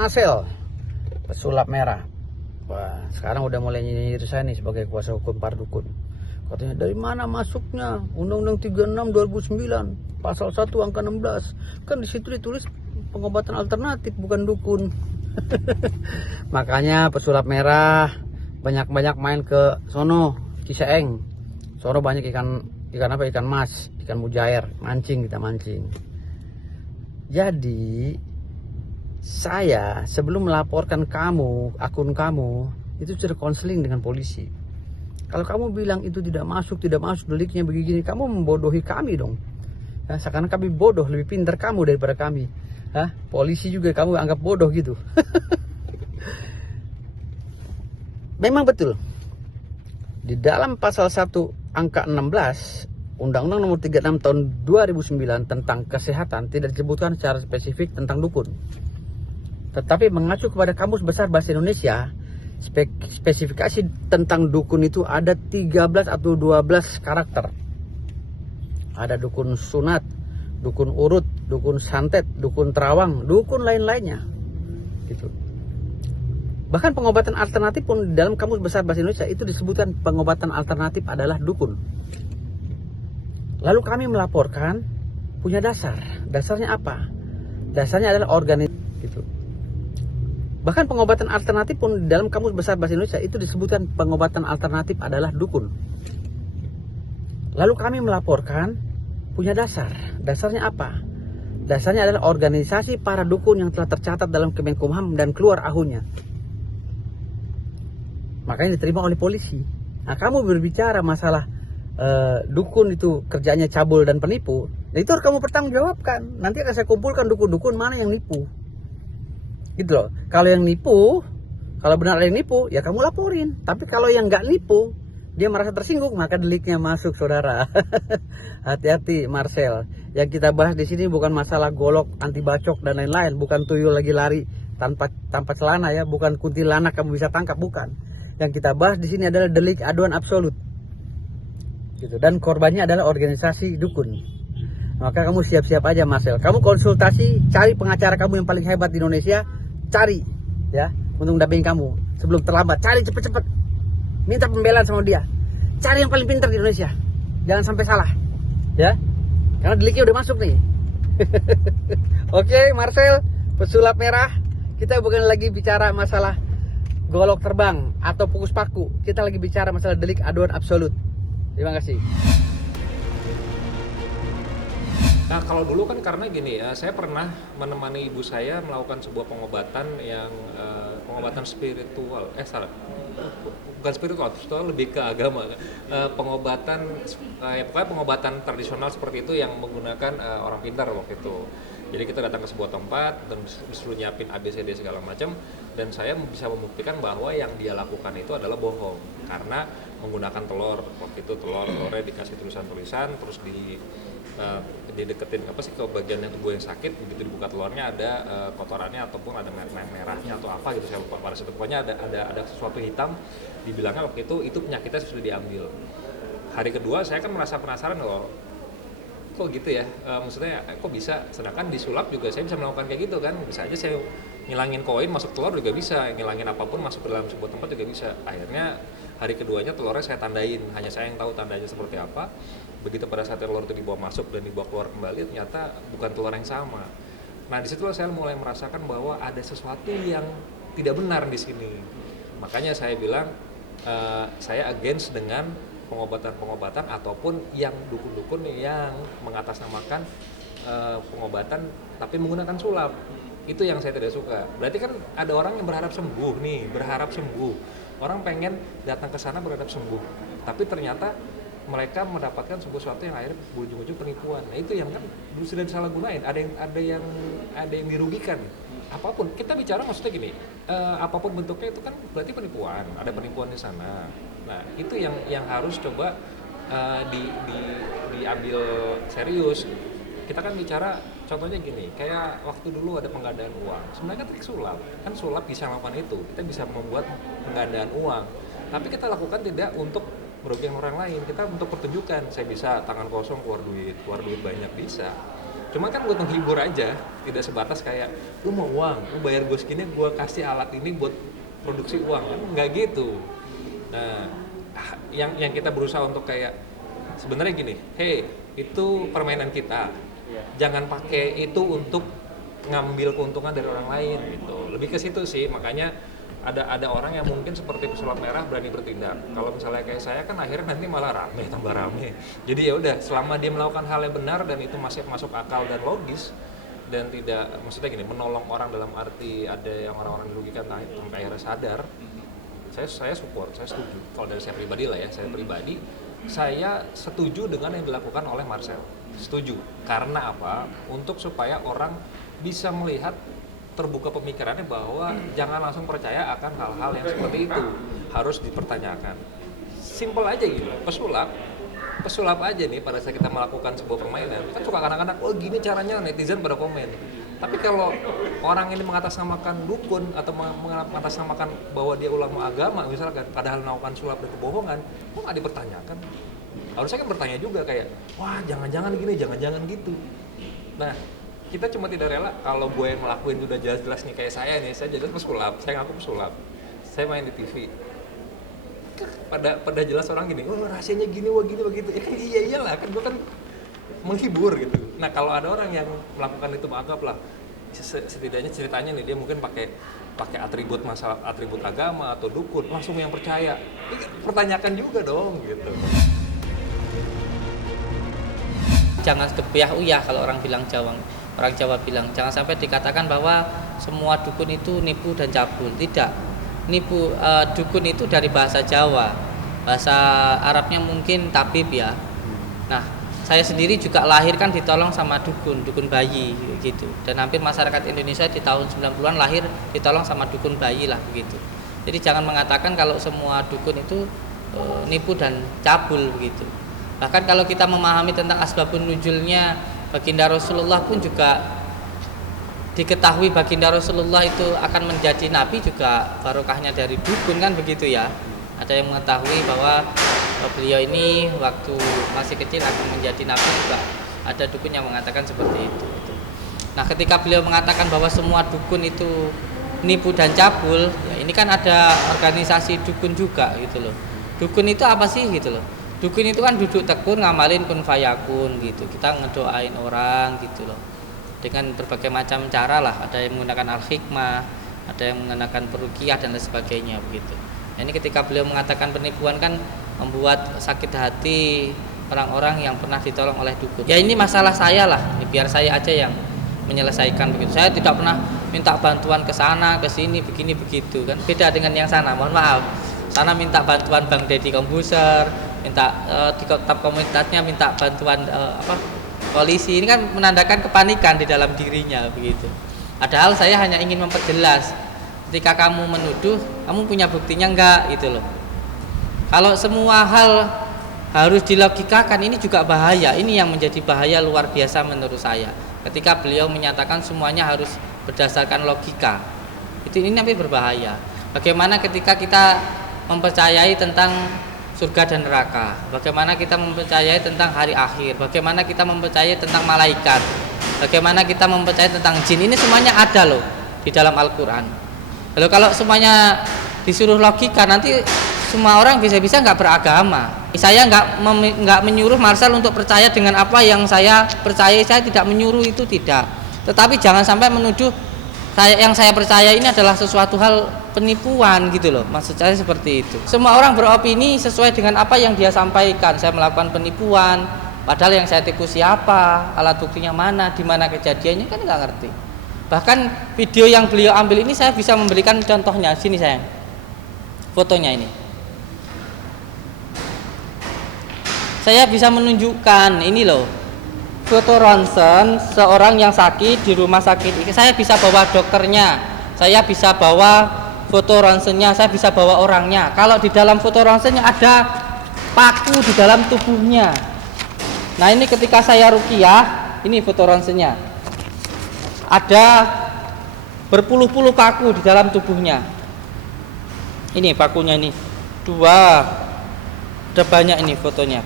Marcel, pesulap merah. Wah, sekarang udah mulai nyinyir saya nih sebagai kuasa hukum para dukun. Katanya dari mana masuknya Undang-Undang 36 2009 pasal 1 angka 16. Kan di situ ditulis pengobatan alternatif bukan dukun. Makanya pesulap merah banyak-banyak main ke sono Ciseeng. Sono banyak ikan apa, ikan mas, ikan mujair, kita mancing. Jadi saya sebelum melaporkan kamu, akun kamu itu sudah konseling dengan polisi. Kalau kamu bilang itu tidak masuk deliknya begini, kamu membodohi kami dong. Nah, sekarang kami bodoh, lebih pintar kamu daripada kami. Hah? Polisi juga kamu anggap bodoh gitu. Memang betul. Di dalam pasal 1 angka 16 Undang-Undang Nomor 36 Tahun 2009 tentang kesehatan tidak disebutkan secara spesifik tentang dukun. Tetapi mengacu kepada Kamus Besar Bahasa Indonesia, spesifikasi tentang dukun itu ada 13 atau 12 karakter. Ada dukun sunat, dukun urut, dukun santet, dukun terawang, dukun lain-lainnya. Gitu. Bahkan pengobatan alternatif pun dalam Kamus Besar Bahasa Indonesia itu disebutkan pengobatan alternatif adalah dukun. Lalu kami melaporkan punya dasar. Dasarnya apa? Dasarnya adalah organisasi. Gitu. Bahkan pengobatan alternatif pun dalam Kamus Besar Bahasa Indonesia itu disebutkan pengobatan alternatif adalah dukun. Lalu kami melaporkan punya dasar. Dasarnya apa? Dasarnya adalah organisasi para dukun yang telah tercatat dalam Kemenkumham dan keluar ahunnya. Makanya diterima oleh polisi. Nah, kamu berbicara masalah dukun itu kerjanya cabul dan penipu, nah itu harus kamu pertanggungjawabkan. Nanti akan saya kumpulkan dukun-dukun mana yang nipu. Gitu loh. Kalau yang nipu, kalau benar ada yang nipu, ya kamu laporin. Tapi kalau yang nggak nipu, dia merasa tersinggung, maka deliknya masuk, saudara. Hati-hati, Marcel. Yang kita bahas di sini bukan masalah golok, anti bacok dan lain-lain, bukan tuyul lagi lari tanpa celana ya, bukan kuntilanak kamu bisa tangkap, bukan. Yang kita bahas di sini adalah delik aduan absolut. Gitu. Dan korbannya adalah organisasi dukun. Maka kamu siap-siap aja, Marcel. Kamu konsultasi, cari pengacara kamu yang paling hebat di Indonesia, cari ya untuk mendampingi kamu sebelum terlambat. Cari cepet-cepet, minta pembelaan sama dia. Cari yang paling pintar di Indonesia, jangan sampai salah ya, karena deliknya udah masuk nih. Oke, Marcel, pesulap merah. Kita bukan lagi bicara masalah golok terbang atau pungkus paku, kita lagi bicara masalah delik aduan absolut. Terima kasih. Nah, kalau dulu kan karena gini ya, saya pernah menemani ibu saya melakukan sebuah pengobatan yang pengobatan spiritual. Bukan spiritual lebih ke agama. Pengobatan pokoknya pengobatan tradisional seperti itu yang menggunakan orang pintar waktu itu. Jadi kita datang ke sebuah tempat dan disuruh nyiapin ABCD segala macam, dan saya bisa membuktikan bahwa yang dia lakukan itu adalah bohong karena menggunakan telur. Waktu itu telurnya dikasih tulisan-tulisan, terus dideketin ke bagian yang tubuh yang sakit, begitu dibuka telurnya ada kotorannya ataupun ada merahnya atau apa gitu, saya lupa pada situ. Pokoknya ada sesuatu hitam, dibilangnya waktu itu penyakitnya sudah diambil. Hari kedua saya kan merasa penasaran loh, kok gitu ya, maksudnya kok bisa, sedangkan disulap juga saya bisa melakukan kayak gitu kan, bisa aja saya ngilangin koin masuk telur juga bisa, ngilangin apapun masuk ke dalam sebuah tempat juga bisa. Akhirnya hari keduanya telurnya saya tandain, hanya saya yang tahu tandanya seperti apa. Begitu pada saat telur itu dibawa masuk dan dibawa keluar kembali, ternyata bukan telur yang sama. Nah, disitulah saya mulai merasakan bahwa ada sesuatu yang tidak benar di sini. Makanya saya bilang saya against dengan pengobatan ataupun yang dukun-dukun yang mengatasnamakan pengobatan tapi menggunakan sulap. Itu yang saya tidak suka. Berarti kan ada orang yang berharap sembuh nih, orang pengen datang ke sana berharap sembuh, tapi ternyata mereka mendapatkan sesuatu yang akhirnya ujung-ujung penipuan. Nah, itu yang kan sudah disalahgunain, ada yang dirugikan. Apapun kita bicara maksudnya gini, apapun bentuknya itu kan berarti penipuan, ada penipuan di sana. Nah, itu yang harus coba diambil serius. Kita kan bicara contohnya gini, kayak waktu dulu ada penggandaan uang, sebenarnya kan trik sulap, kan sulap bisa melakukan itu, kita bisa membuat penggandaan uang, tapi kita lakukan tidak untuk merugikan orang lain, kita untuk pertunjukan. Saya bisa tangan kosong keluar duit banyak bisa, Cuma kan buat menghibur aja, tidak sebatas kayak lu mau uang, lu bayar gue segini, gue kasih alat ini buat produksi uang, kan nggak gitu. Nah, yang kita berusaha untuk kayak sebenarnya gini, hey itu permainan kita, jangan pakai itu untuk ngambil keuntungan dari orang lain gitu. Lebih ke situ sih, makanya ada orang yang mungkin seperti pesulap merah berani bertindak. Kalau misalnya kayak saya kan akhirnya nanti malah rame, tambah rame. Jadi ya udah, selama dia melakukan hal yang benar dan itu masih masuk akal dan logis dan tidak, maksudnya gini, menolong orang dalam arti ada yang orang-orang dirugikan sampai akhirnya sadar, saya support, saya setuju. Kalau dari saya pribadi lah ya, saya setuju dengan yang dilakukan oleh Marcel. Setuju. Karena apa? Untuk supaya orang bisa melihat, terbuka pemikirannya bahwa jangan langsung percaya akan hal-hal yang seperti itu, harus dipertanyakan. Simple aja gitu. Pesulap aja nih pada saat kita melakukan sebuah permainan, kan suka anak-anak, oh gini caranya, netizen pada komen. Tapi kalau orang ini mengatasnamakan dukun atau mengatasnamakan bahwa dia ulama agama misalkan, padahal melakukan sulap dan kebohongan, kok nggak dipertanyakan? Harusnya kan bertanya juga kayak, wah jangan-jangan gini, jangan-jangan gitu. Nah, kita cuma tidak rela kalau gue yang ngelakuin udah jelas-jelas nih, kayak saya nih, saya jelas pesulap, saya ngaku pesulap, saya main di TV, pada jelas orang gini, oh rahasianya gini, wah gini, begitu, ya kan iyalah, kan gue kan menghibur gitu. Nah kalau ada orang yang melakukan itu, anggaplah setidaknya ceritanya nih dia mungkin pakai atribut agama atau dukun, langsung yang percaya, pertanyakan juga dong gitu. Jangan kebiah-uyah kalau orang Jawa bilang, jangan sampai dikatakan bahwa semua dukun itu nipu dan cabul. Tidak. Dukun itu dari bahasa Jawa. Bahasa Arabnya mungkin tabib ya. Nah, saya sendiri juga lahir kan ditolong sama dukun bayi gitu. Dan hampir masyarakat Indonesia di tahun 90-an lahir ditolong sama dukun bayi lah begitu. Jadi jangan mengatakan kalau semua dukun itu nipu dan cabul begitu. Bahkan kalau kita memahami tentang asbabun nuzulnya baginda Rasulullah pun juga diketahui baginda Rasulullah itu akan menjadi nabi juga barokahnya dari dukun kan begitu ya. Ada yang mengetahui bahwa beliau ini waktu masih kecil akan menjadi nabi juga, ada dukun yang mengatakan seperti itu. Nah, ketika beliau mengatakan bahwa semua dukun itu nipu dan cabul, ya ini kan ada organisasi dukun juga gitu loh. Dukun itu apa sih gitu loh? Dukun itu kan duduk tekun ngamalin kun fayakun gitu. Kita ngedoain orang gitu loh. Dengan berbagai macam cara lah. Ada yang menggunakan al-hikmah, ada yang menggunakan peruqyah dan lain sebagainya begitu. Nah, ini ketika beliau mengatakan penipuan kan membuat sakit hati orang-orang yang pernah ditolong oleh dukun. Ya ini masalah saya lah. Ini biar saya aja yang menyelesaikan begitu. Saya tidak pernah minta bantuan ke sana, ke sini, begini begitu kan. Beda dengan yang sana. Mohon maaf. Sana minta bantuan Bang Deddy Kombuser, minta di tab komunitasnya minta bantuan polisi. Ini kan menandakan kepanikan di dalam dirinya begitu. Padahal saya hanya ingin memperjelas, ketika kamu menuduh, kamu punya buktinya enggak gitu loh. Kalau semua hal harus dilogikakan, ini juga bahaya. Ini yang menjadi bahaya luar biasa menurut saya. Ketika beliau menyatakan semuanya harus berdasarkan logika, ini nanti berbahaya. Bagaimana ketika kita mempercayai tentang surga dan neraka, bagaimana kita mempercayai tentang hari akhir, bagaimana kita mempercayai tentang malaikat, bagaimana kita mempercayai tentang jin, ini semuanya ada loh di dalam Al-Quran. Lalu kalau semuanya disuruh logika, nanti semua orang bisa-bisa nggak beragama. Saya nggak menyuruh Marcel untuk percaya dengan apa yang saya percaya, saya tidak menyuruh itu, tidak. Tetapi jangan sampai menuduh yang saya percaya ini adalah sesuatu hal penipuan gitu loh. Maksud saya seperti itu. Semua orang beropini sesuai dengan apa yang dia sampaikan. Saya melakukan penipuan, padahal yang saya tipu siapa, alat buktinya mana, di mana kejadiannya kan nggak ngerti. Bahkan video yang beliau ambil ini saya bisa memberikan contohnya. Sini sayang, fotonya ini. Saya bisa menunjukkan ini loh, foto ronsen seorang yang sakit di rumah sakit. Saya bisa bawa dokternya, saya bisa bawa foto ronsennya, saya bisa bawa orangnya. Kalau di dalam foto ronsennya ada paku di dalam tubuhnya. Nah ini ketika saya ruqyah, ini foto ronsennya, ada berpuluh-puluh paku di dalam tubuhnya. Ini pakunya ini, dua, ada banyak ini fotonya.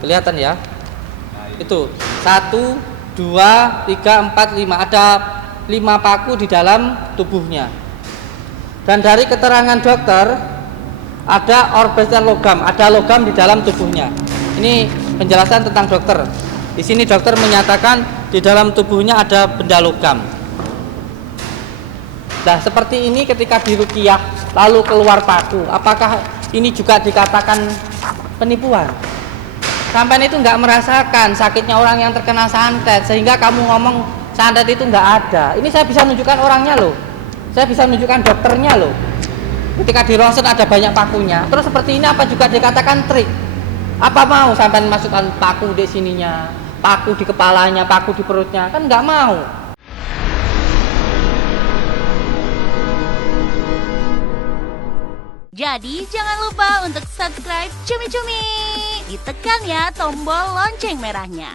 Kelihatan ya? Itu 1, 2, 3, 4, 5. Ada 5 paku di dalam tubuhnya. Dan dari keterangan dokter ada orbital logam, ada logam di dalam tubuhnya. Ini penjelasan tentang dokter. Di sini dokter menyatakan di dalam tubuhnya ada benda logam. Nah, seperti ini ketika diruqyah lalu keluar paku, apakah ini juga dikatakan penipuan? Sampai itu nggak merasakan sakitnya orang yang terkena santet sehingga kamu ngomong santet itu nggak ada. Ini saya bisa menunjukkan orangnya loh. Saya bisa menunjukkan dokternya loh. Ketika di ronsen ada banyak pakunya. Terus seperti ini apa juga dikatakan trik? Apa mau sampai masukkan paku di sininya, paku di kepalanya, paku di perutnya? Kan nggak mau. Jadi jangan lupa untuk subscribe Cumi Cumi. Ditekan ya tombol lonceng merahnya.